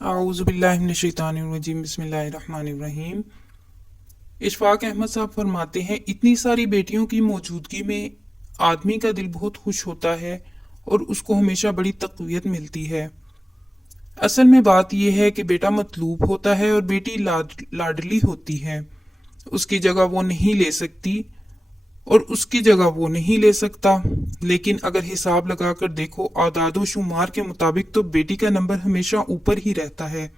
आऊज़ु बिल्लाहि मिनश शैतानिर रजीम बिस्मिल्लाहिर रहमानिर रहीम। इशफाक अहमद साहब फरमाते हैं, इतनी सारी बेटियों की मौजूदगी में आदमी का दिल बहुत खुश होता है और उसको हमेशा बड़ी तक़वियत मिलती है। असल में बात यह है कि बेटा मतलूब होता है और बेटी लाडली होती है। उसकी जगह वो नहीं ले सकती और उसकी जगह वो नहीं ले सकता। लेकिन अगर हिसाब लगाकर देखो आदादो शुमार के मुताबिक तो बेटी का नंबर हमेशा ऊपर ही रहता है।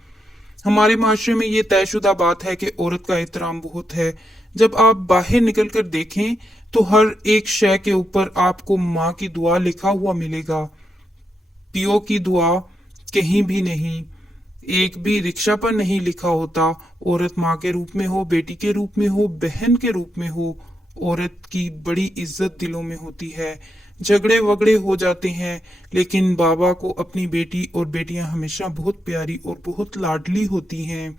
हमारे माशरे में ये तयशुदा बात है कि औरत का एहतराम बहुत है। जब आप बाहर निकल कर देखें तो हर एक शय के ऊपर आपको माँ की दुआ लिखा हुआ मिलेगा। पियो की दुआ कहीं भी नहीं, एक भी रिक्शा पर नहीं लिखा होता। औरत माँ के रूप में हो, बेटी के रूप में हो, बहन के रूप में हो, औरत की बड़ी इज्जत दिलों में होती है। झगड़े वगड़े हो जाते हैं लेकिन बाबा को अपनी बेटी और बेटियां हमेशा बहुत प्यारी और बहुत लाडली होती हैं।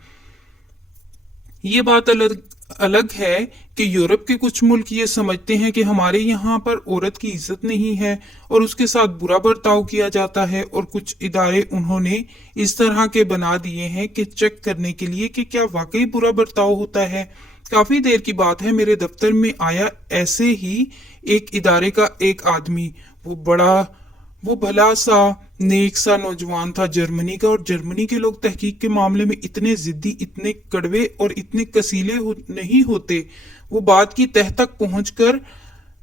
ये बात अलग अलग है कि यूरोप के कुछ मुल्क ये समझते हैं कि हमारे यहाँ पर औरत की इज्जत नहीं है और उसके साथ बुरा बर्ताव किया जाता है, और कुछ इदारे उन्होंने इस तरह के बना दिए हैं कि चेक करने के लिए कि क्या वाकई बुरा बर्ताव होता है। काफी देर की बात है, मेरे दफ्तर में आया ऐसे ही एक इदारे का एक आदमी। वो भला सा नेक सा नौजवान था, जर्मनी का। और जर्मनी के लोग तहकीक के मामले में इतने जिद्दी, इतने कड़वे और इतने कसीले नहीं होते। वो बात की तह तक पहुंचकर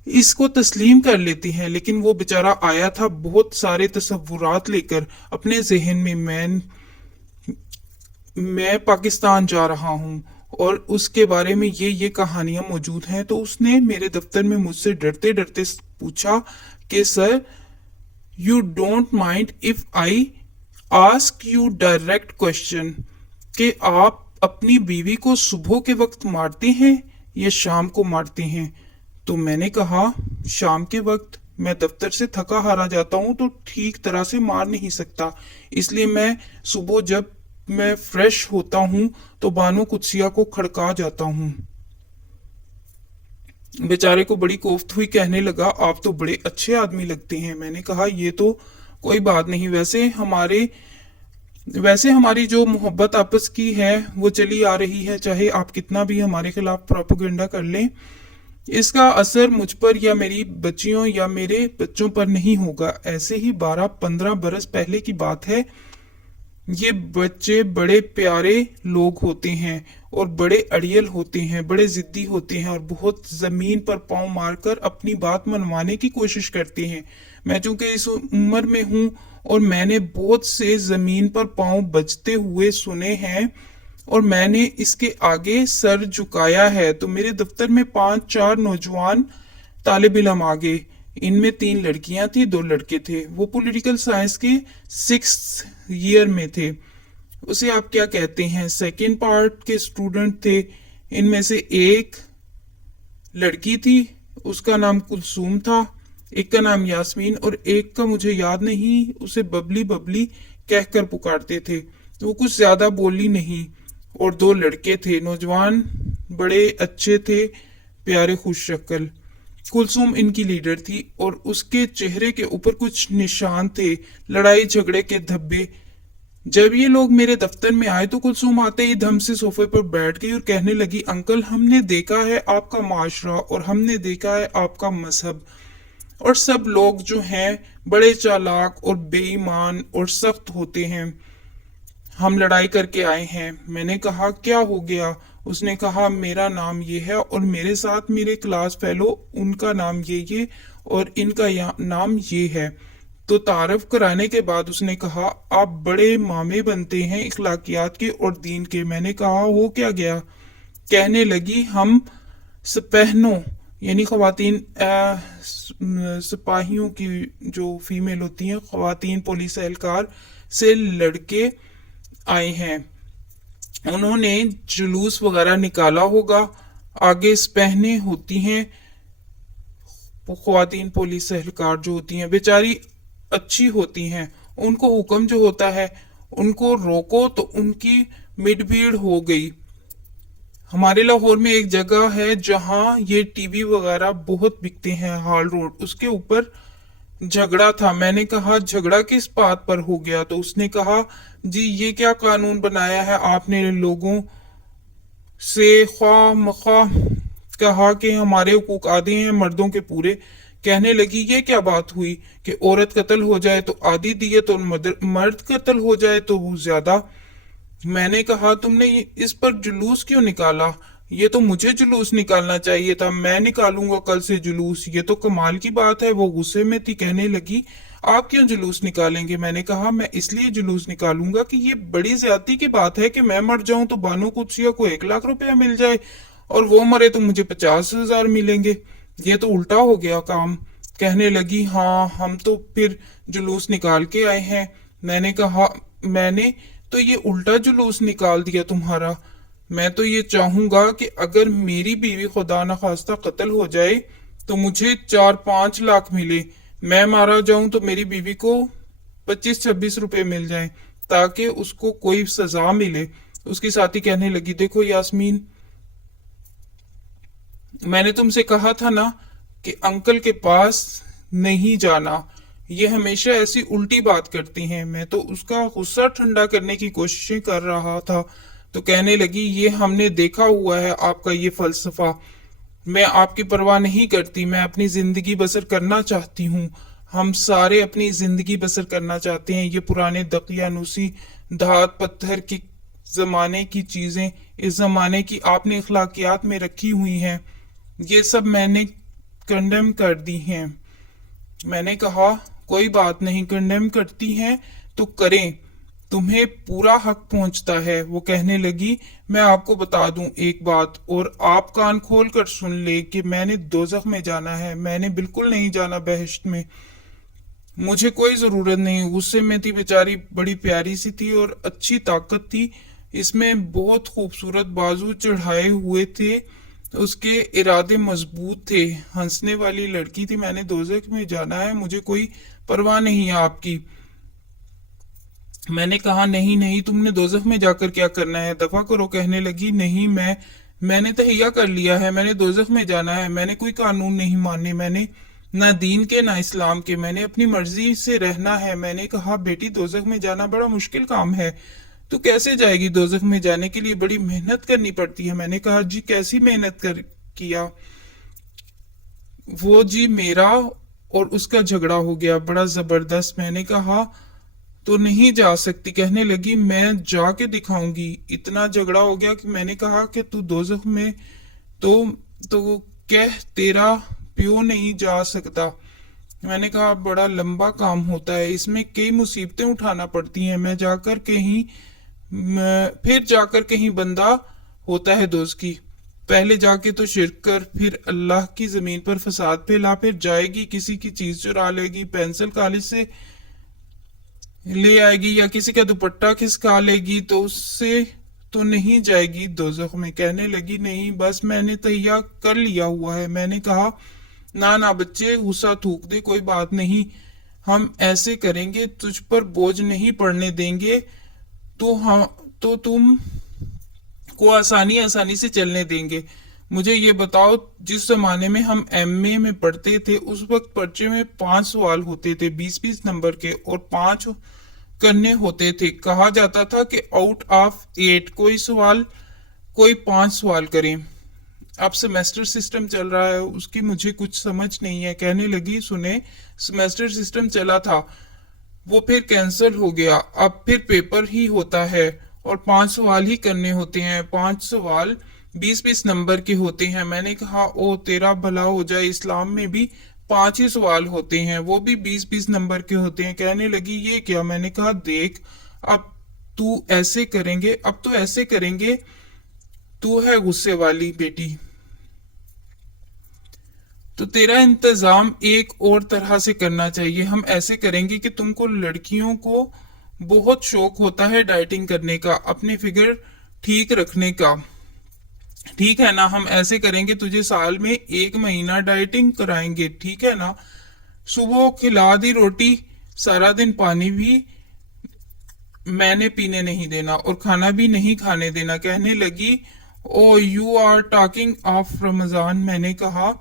इसको तस्लीम कर लेते हैं। लेकिन वो बेचारा आया था बहुत सारे तसव्वुरात लेकर अपने जहन में। मैं पाकिस्तान जा रहा हूँ और उसके बारे में ये कहानियां मौजूद हैं। तो उसने मेरे दफ्तर में मुझसे डरते डरते पूछा कि sir, you don't mind if I ask you direct question, कि आप अपनी बीवी को सुबह के वक्त मारते हैं या शाम को मारते हैं? तो मैंने कहा, शाम के वक्त। मैं दफ्तर से थका हारा जाता हूं तो ठीक तरह से मार नहीं सकता, इसलिए मैं सुबह जब मैं फ्रेश होता हूं तो बानो कुदसिया को खड़का जाता हूं। बेचारे को बड़ी कोफ्त हुई, कहने लगा, आप तो बड़े अच्छे आदमी लगते हैं। मैंने कहा, ये तो कोई बात नहीं। वैसे हमारी जो मोहब्बत आपस की है वो चली आ रही है, चाहे आप कितना भी हमारे खिलाफ प्रोपेगेंडा कर लें। इसका असर मुझ पर या मेरी बच्चियों या मेरे बच्चों पर नहीं होगा। ऐसे ही 12-15 बरस पहले की बात है। ये बच्चे बड़े प्यारे लोग होते हैं और बड़े अड़ियल होते हैं, बड़े जिद्दी होते हैं और बहुत जमीन पर पांव मारकर अपनी बात मनवाने की कोशिश करते हैं। मैं चूंकि इस उम्र में हूं और मैंने बहुत से जमीन पर पांव बजते हुए सुने हैं और मैंने इसके आगे सर झुकाया है। तो मेरे दफ्तर में 5-4 नौजवान तालिब इल्म आ गए। इनमें 3 लड़कियां थी, 2 लड़के थे। वो पॉलिटिकल साइंस के 6th ईयर में थे। उसे आप क्या कहते हैं, सेकेंड पार्ट के स्टूडेंट थे। इनमें से एक लड़की थी, उसका नाम कुलसूम था, एक का नाम यास्मीन और एक का मुझे याद नहीं, उसे बबली बबली कहकर पुकारते थे। तो वो कुछ ज्यादा बोली नहीं। और 2 लड़के थे, नौजवान, बड़े अच्छे थे, प्यारे खुश शक्ल। कुलसूम इनकी लीडर थी और उसके चेहरे के ऊपर कुछ निशान थे, लड़ाई झगड़े के धब्बे। जब ये लोग मेरे दफ्तर में आए तो कुलसूम आते ही धम से सोफे पर बैठ गई और कहने लगी, अंकल, हमने देखा है आपका माशरा और हमने देखा है आपका मजहब, और सब लोग जो हैं बड़े चालाक और बेईमान और सख्त होते हैं। हम लड़ाई करके आए हैं। मैंने कहा, क्या हो गया? उसने कहा, मेरा नाम ये है और मेरे साथ मेरे क्लास फेलो, उनका नाम ये और इनका नाम ये है। तो तारफ कराने के बाद उसने कहा, आप बड़े मामे बनते हैं इखलाकियात के और दीन के। मैंने कहा, हो क्या गया? कहने लगी, हम सिपहनों यानी खवातीन सिपाहियों की जो फीमेल होती हैं, खवातीन पुलिस एहलकार से लड़के आए हैं। उन्होंने जुलूस वगैरह निकाला होगा। आगे सिपहने होती हैं, खवातीन पुलिस एहलकार जो होती हैं बेचारी अच्छी होती हैं। उनको हुक्म जो होता है, उनको रोको तो उनकी मिड भीड़ हो गई। हमारे लाहौर में एक जगह है जहां ये टीवी वगैरह बहुत बिकते हैं, हॉल रोड, उसके ऊपर झगड़ा था। मैंने कहा झगड़ा किस बात पर हो गया? तो उसने कहा जी ये क्या कानून बनाया है आपने लोगों से ख्वाह मख्वाह कहा कि हमारे हुकूक आधे हैं मर्दों के पूरे। कहने लगी ये क्या बात हुई कि औरत कत्ल हो जाए तो आधी दियत और मर्द कत्ल हो जाए तो वो ज्यादा। मैंने कहा तुमने इस पर जुलूस क्यों निकाला? ये तो मुझे जुलूस निकालना चाहिए था, मैं निकालूंगा कल से जुलूस, ये तो कमाल की बात है। वो गुस्से में थी, कहने लगी आप क्यों जुलूस निकालेंगे? मैंने कहा मैं इसलिए जुलूस निकालूंगा कि ये बड़ी ज्यादती की बात है कि मैं मर जाऊं तो बानो कुर्सिया को 1 लाख रुपया मिल जाए और वो मरे तो मुझे 50,000 मिलेंगे। ये तो उल्टा हो गया काम। कहने लगी हाँ हम तो फिर जुलूस निकाल के आए हैं। मैंने कहा मैंने तो ये उल्टा जुलूस निकाल दिया तुम्हारा। मैं तो ये चाहूंगा कि अगर मेरी बीवी खुदा न खास्ता कत्ल हो जाए तो मुझे 4-5 लाख मिले, मैं मारा जाऊं तो मेरी बीवी को 25-26 रुपए मिल जाएं ताकि उसको कोई सजा मिले। उसकी साथी कहने लगी देखो यास्मीन, मैंने तुमसे कहा था ना कि अंकल के पास नहीं जाना, ये हमेशा ऐसी उल्टी बात करती हैं। मैं तो उसका गुस्सा ठंडा करने की कोशिशें कर रहा था। तो कहने लगी ये हमने देखा हुआ है आपका ये फलसफा, मैं आपकी परवाह नहीं करती, मैं अपनी जिंदगी बसर करना चाहती हूँ। हम सारे अपनी जिंदगी बसर करना चाहते हैं। ये पुराने दकियानूसी धात पत्थर की जमाने की चीजें इस जमाने की आपने अखलाकियात में रखी हुई हैं, ये सब मैंने कंडेम कर दी हैं। मैंने कहा कोई बात नहीं, कंडेम करती हैं तो करें, तुम्हें पूरा हक पहुंचता है। वो कहने लगी मैं आपको बता दूं एक बात और आप कान खोल कर सुन ले कि मैंने दोजख में जाना है, मैंने बिल्कुल नहीं जाना बहश्त में, मुझे कोई जरूरत नहीं। गुस्से में थी बेचारी, बड़ी प्यारी सी थी और अच्छी ताकत थी इसमें, बहुत खूबसूरत बाजू चढ़ाए हुए थे, उसके इरादे मजबूत थे, हंसने वाली लड़की थी। मैंने दोजख में जाना है, मुझे कोई परवाह नहीं है आपकी। मैंने कहा नहीं नहीं, तुमने दोजख में जाकर क्या करना है, दफा करो। कहने लगी नहीं मैंने तहैया कर लिया है, मैंने दोजख में जाना है, मैंने कोई कानून नहीं माने, मैंने ना दीन के ना इस्लाम के, मैंने अपनी मर्जी से रहना है। मैंने कहा बेटी दोजख में जाना बड़ा मुश्किल काम है, तो कैसे जाएगी? दोजख में जाने के लिए बड़ी मेहनत करनी पड़ती है। मैंने कहा जी कैसी मेहनत कर किया? वो जी मेरा और उसका झगड़ा हो गया बड़ा जबरदस्त। मैंने कहा तो नहीं जा सकती। कहने लगी मैं जाके दिखाऊंगी। इतना झगड़ा हो गया कि मैंने कहा कि तू दोजख में तो कह तेरा प्यो नहीं जा सकता। मैंने कहा बड़ा लंबा काम होता है, इसमें कई मुसीबतें उठाना पड़ती हैं। फिर जाकर कहीं बंदा होता है दोस्त की, पहले जाके तो शिरक कर, फिर अल्लाह की जमीन पर फसाद फैला, फिर जाएगी किसी की चीज चुरा लेगी, पेंसिल कॉलेज से ले आएगी या किसी का दुपट्टा खिसका लेगी, तो उससे तो नहीं जाएगी दोजख में। कहने लगी नहीं बस मैंने तैयार कर लिया हुआ है। मैंने कहा ना ना बच्चे, गुस्सा थूक दे, कोई बात नहीं, हम ऐसे करेंगे तुझ पर बोझ नहीं पड़ने देंगे, तो तुम को आसानी आसानी से चलने देंगे। मुझे ये बताओ जिस जमाने में हम एमए में पढ़ते थे उस वक्त पर्चे में 5 सवाल होते थे 20-20 नंबर के और 5 करने होते थे। कहा जाता था कि आउट ऑफ 8 कोई 5 सवाल करें। अब सेमेस्टर सिस्टम चल रहा है, उसकी मुझे कुछ समझ नहीं है। कहने लगी सुने, सेमेस्टर सिस्टम चला था वो फिर कैंसिल हो गया, अब फिर पेपर ही होता है और 5 सवाल ही करने होते हैं। 5 सवाल 20-20 नंबर के होते हैं। मैंने कहा ओ तेरा भला हो जाए, इस्लाम में भी 5 ही सवाल होते हैं, वो भी 20-20 नंबर के होते हैं। कहने लगी ये क्या? मैंने कहा देख अब तू ऐसे करेंगे, अब तो ऐसे करेंगे, तू है गुस्से वाली बेटी, तो तेरा इंतजाम एक और तरह से करना चाहिए। हम ऐसे करेंगे कि तुमको लड़कियों को बहुत शौक होता है डाइटिंग करने का, अपने फिगर ठीक रखने का, ठीक है ना? हम ऐसे करेंगे तुझे साल में 1 महीना डाइटिंग कराएंगे, ठीक है ना? सुबह खिला दी रोटी, सारा दिन पानी भी मैंने पीने नहीं देना और खाना भी नहीं खाने देना। कहने लगी oh you are talking of Ramzan. मैंने कहा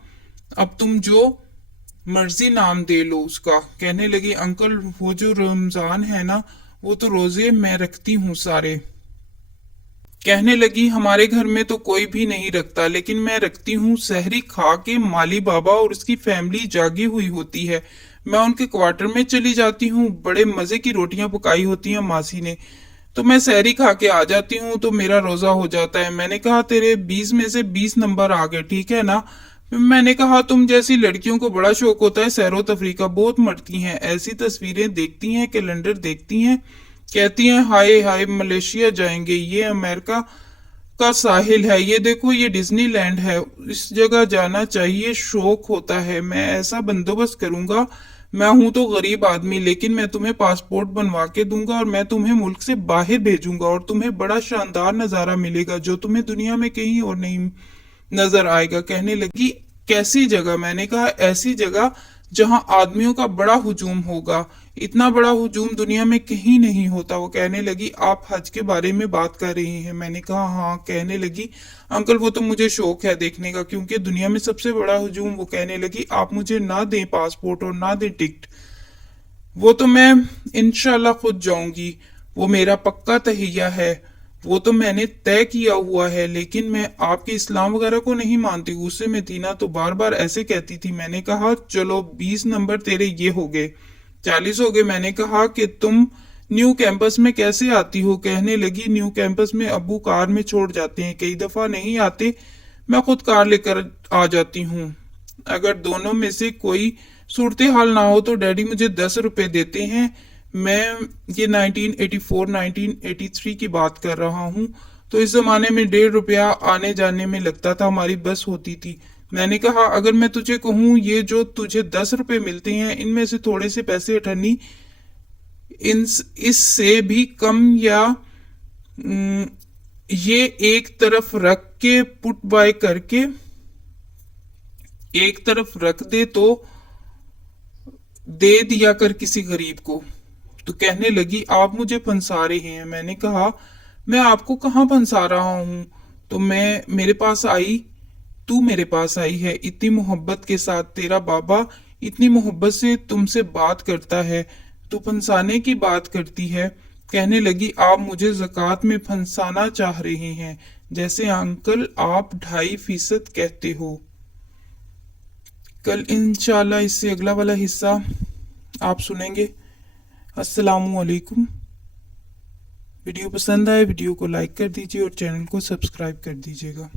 अब तुम जो मर्जी नाम दे लो उसका। कहने लगी अंकल वो जो रमजान है ना, वो तो रोजे मैं रखती हूँ सारे। कहने लगी हमारे घर में तो कोई भी नहीं रखता, लेकिन मैं रखती हूँ। सहरी खा के माली बाबा और उसकी फैमिली जागी हुई होती है। मैं उनके क्वार्टर में चली जाती हूँ, बड़े मजे की रोटियां पकाई होती हैं मासी ने, तो मैं सहरी खा के आ जाती हूँ, तो मेरा रोजा हो जाता है। मैंने कहा तेरे 20 में से 20 नंबर आ गए, ठीक है ना। मैंने कहा तुम जैसी लड़कियों को बड़ा शौक होता है सैरो तफरी का, बहुत मरती हैं, ऐसी तस्वीरें देखती हैं, कैलेंडर देखती हैं, कहती हैं हाय हाय मलेशिया जाएंगे, ये अमेरिका का साहिल है, ये देखो ये डिज्नीलैंड है, इस जगह जाना चाहिए, शौक होता है। मैं ऐसा बंदोबस्त करूंगा, मैं हूं तो गरीब आदमी, लेकिन मैं तुम्हें पासपोर्ट बनवा के दूंगा और मैं तुम्हें मुल्क से बाहर भेजूंगा और तुम्हें बड़ा शानदार नजारा मिलेगा जो तुम्हें दुनिया में कहीं और नहीं नजर आएगा। कहने लगी कैसी जगह। मैंने कहा ऐसी जगह जहां आदमियों का बड़ा हुजूम होगा, इतना बड़ा हुजूम दुनिया में कहीं नहीं होता। वो कहने लगी आप हज के बारे में बात कर रही हैं। मैंने कहा हाँ। कहने लगी अंकल वो तो मुझे शौक है देखने का, क्योंकि दुनिया में सबसे बड़ा हुजूम। वो कहने लगी आप मुझे ना दें पासपोर्ट और ना दें टिकट, वो तो मैं इंशाल्लाह खुद जाऊंगी, वो मेरा पक्का तहिया है, वो तो मैंने तय किया हुआ है, लेकिन मैं आपके इस्लाम वगैरह को नहीं मानती। गुस्से में थी ना, तो बार बार ऐसे कहती थी। मैंने कहा चलो 20 नंबर तेरे ये हो गए, 40 हो गए। मैंने कहा कि तुम न्यू कैंपस में कैसे आती हो। कहने लगी न्यू कैंपस में अब्बू कार में छोड़ जाते हैं, कई दफा नहीं आते, मैं खुद कार लेकर आ जाती हूँ। अगर दोनों में से कोई सूरत हाल ना हो तो डैडी मुझे 10 रुपए देते हैं। मैं ये 1984 1983 की बात कर रहा हूँ, तो इस जमाने में 1.5 रुपया आने जाने में लगता था, हमारी बस होती थी। मैंने कहा अगर मैं तुझे कहूँ ये जो तुझे 10 रुपए मिलते हैं इनमें से थोड़े से पैसे अठन्नी इन इससे भी कम या ये एक तरफ रख के पुट बाय करके एक तरफ रख दे तो दे दिया कर किसी गरीब को। तो कहने लगी आप मुझे फंसा रहे हैं। मैंने कहा मैं आपको कहाँ फंसा रहा हूँ। तो मैं मेरे पास आई, तू मेरे पास आई है इतनी मोहब्बत के साथ, तेरा बाबा इतनी मोहब्बत से तुमसे बात करता है, तू फंसाने की बात करती है। कहने लगी आप मुझे ज़कात में फंसाना चाह रहे हैं, जैसे अंकल आप 2.5% कहते हो। कल इंशाल्लाह इससे अगला वाला हिस्सा आप सुनेंगे। अस्सलामु अलैकुम। वीडियो पसंद आए वीडियो को लाइक कर दीजिए और चैनल को सब्सक्राइब कर दीजिएगा।